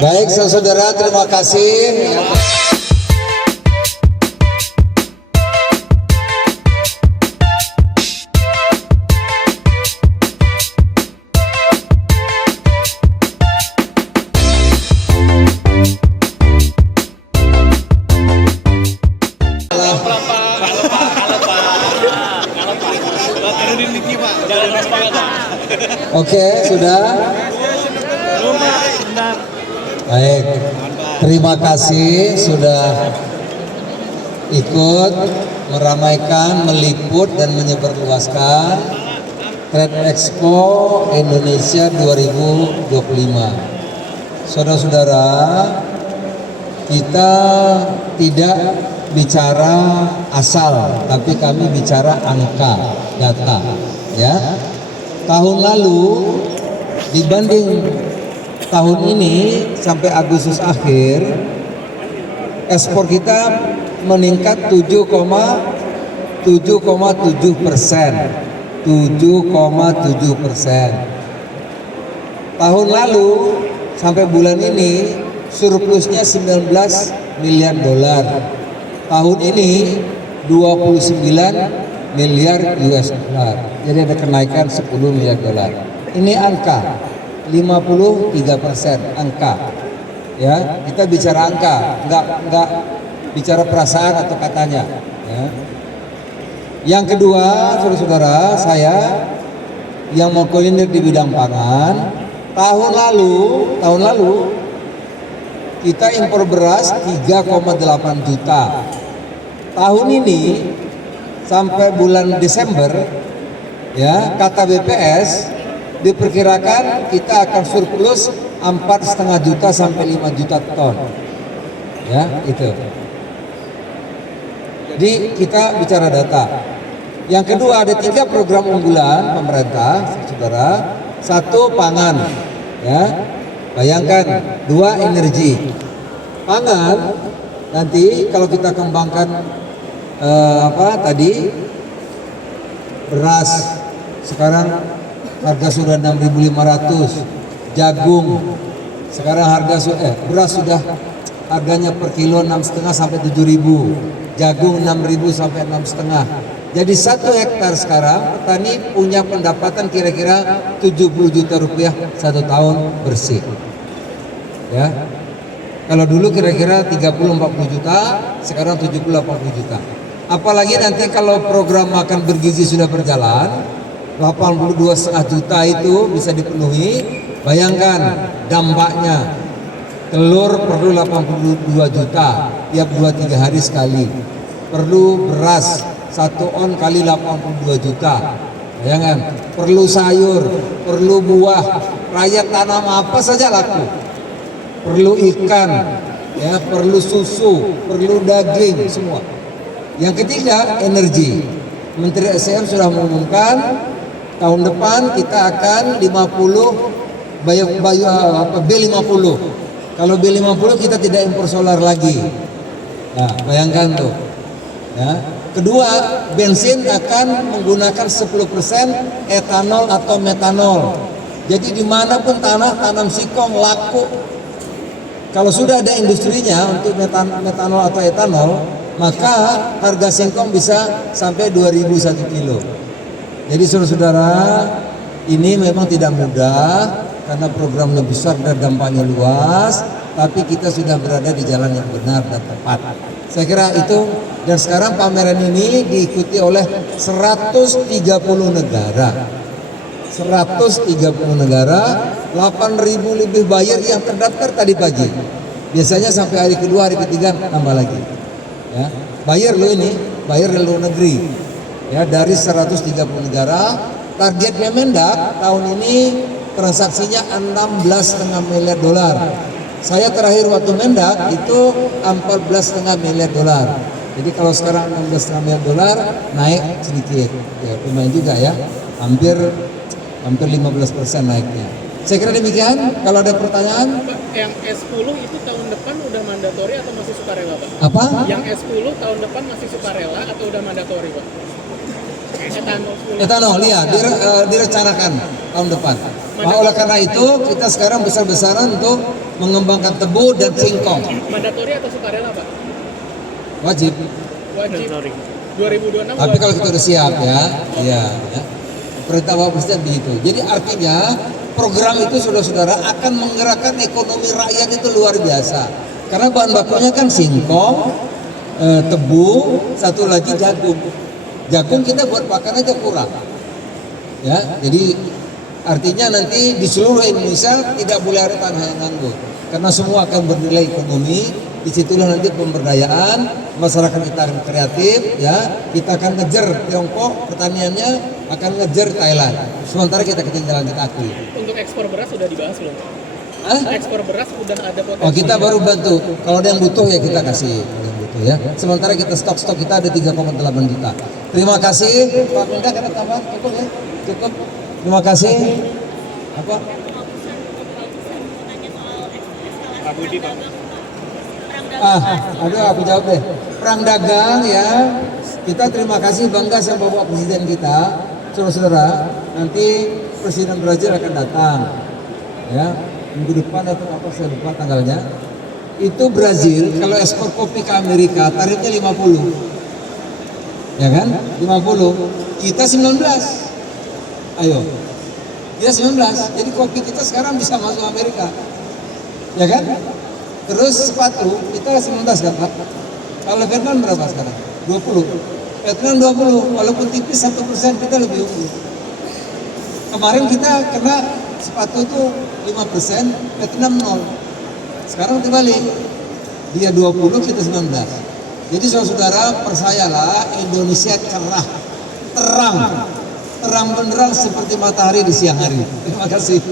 Baik saudara, terima kasih. Oke, sudah. Baik, terima kasih sudah ikut meramaikan, meliput dan menyebarluaskan Trade Expo Indonesia 2025. Saudara-saudara, kita tidak bicara asal, tapi kami bicara angka, data, ya. Tahun lalu dibanding tahun ini sampai Agustus akhir, ekspor kita meningkat 7,7%. 7,7%. Tahun lalu sampai bulan ini surplusnya 19 miliar dolar. Tahun ini 29 miliar US dollar. Jadi ada kenaikan 10 miliar dolar. Ini angka 53% angka. Ya, kita bicara angka, enggak bicara perasaan atau katanya, ya. Yang kedua, saudara-saudara, saya yang mau kuliner di bidang pangan, tahun lalu kita impor beras 3,8 juta. Tahun ini sampai bulan Desember, ya, kata BPS diperkirakan kita akan surplus 4,5 juta sampai 5 juta ton, ya, itu. Jadi kita bicara data. Yang kedua, ada 3 program unggulan pemerintah, saudara. 1 pangan, ya, bayangkan. 2 energi. Pangan nanti kalau kita kembangkan beras sekarang harga sudah 6.500, jagung sekarang beras sudah harganya per kilo 6,5 sampai 7.000, jagung 6.000 sampai 6,5. Jadi 1 hektar sekarang petani punya pendapatan kira-kira 70 juta rupiah 1 tahun bersih, ya. Kalau dulu kira-kira 30-40 juta, sekarang 70-80 juta. Apalagi nanti kalau program makan bergizi sudah berjalan, 82,5 juta itu bisa dipenuhi. Bayangkan dampaknya, telur perlu 82 juta tiap 2-3 hari sekali. Perlu beras 1 on kali 82 juta. Bayangkan, perlu sayur, perlu buah, rakyat tanam apa saja laku. Perlu ikan, ya, perlu susu, perlu daging, semua. Yang ketiga, energi. Menteri SDM sudah mengumumkan tahun depan kita akan 50 B50. Kalau B50 kita tidak impor solar lagi. Nah, bayangkan tuh. Ya. Kedua, bensin akan menggunakan 10% etanol atau metanol. Jadi dimanapun tanam singkong laku. Kalau sudah ada industrinya untuk metanol atau etanol, maka harga singkong bisa sampai 2.000 1 kilo. Jadi saudara-saudara, ini memang tidak mudah karena programnya besar dan dampaknya luas, tapi kita sudah berada di jalan yang benar dan tepat. Saya kira itu, dan sekarang pameran ini diikuti oleh 130 negara. 130 negara, 8.000 lebih buyer yang terdaftar tadi pagi. Biasanya sampai hari kedua, hari ketiga tambah lagi. Ya, buyer lo ini, buyer luar negeri, ya, dari 130 negara. Targetnya Mendak tahun ini transaksinya 16,5 miliar dolar. Saya terakhir waktu Mendak itu 14,5 miliar dolar. Jadi kalau sekarang 16,5 miliar dolar, naik sedikit, ya, lumayan juga, ya, hampir 15% naiknya. Saya kira demikian. Kalau ada pertanyaan, yang S10 itu tahun depan udah mandatori atau masih sukarela, Pak? Apa? Yang S10 tahun depan masih sukarela atau udah mandatori, Pak? Etanol, ya, direncanakan tahun depan. Nah, oleh karena itu kita sekarang besar-besaran untuk mengembangkan tebu dan singkong. Mandatori atau sukarela Pak? Wajib. Wajib. 2026 Tapi kalau kita udah siap ya. Perintah Bapak Presiden begitu. Jadi artinya program itu saudara-saudara akan menggerakkan ekonomi rakyat itu luar biasa. Karena bahan bakunya kan singkong, tebu, satu lagi jagung. Jagung kita buat pakan aja kurang. Ya, jadi artinya nanti di seluruh Indonesia tidak boleh ada tanah yang nganggur. Karena semua akan bernilai ekonomi. Disitulah nanti pemberdayaan masyarakat kita akan kreatif, ya kita akan ngejar Tiongkok pertaniannya, akan ngejar Thailand. Sementara kita ketinggalan, kita akui. Untuk ekspor beras sudah dibahas belum? Ekspor beras sudah ada potensi. Oh kita baru bantu. Kalau ada yang butuh ya kita kasih. Yang butuh ya. Sementara kita stok kita ada 3,8 juta. Terima kasih. Pak Mendak ada tambahan? Cukup ya? Cukup. Terima kasih. Apa? Pak Budi Pak. Aduh aku jawab deh. Perang dagang ya. Kita terima kasih, bangga sama Bapak Presiden kita. Saudara-saudara, nanti Presiden Brazil akan datang. Ya, minggu depan atau apa saya lupa tanggalnya. Itu Brazil kalau ekspor kopi ke Amerika tarifnya 50. Ya kan? 50. Kita 19. Ayo. Dia 19. Jadi kopi kita sekarang bisa masuk Amerika. Ya kan? Terus sepatu kita 19 kan Pak? Kalau Vietnam berapa sekarang? 20. Vietnam 20, walaupun tipis 1% kita lebih unggul. Kemarin kita kena sepatu itu 5%, Vietnam 0. Sekarang terbalik, dia 20, kita 19. Jadi saudara-saudara percayalah, Indonesia cerah, terang benderang seperti matahari di siang hari. Terima kasih.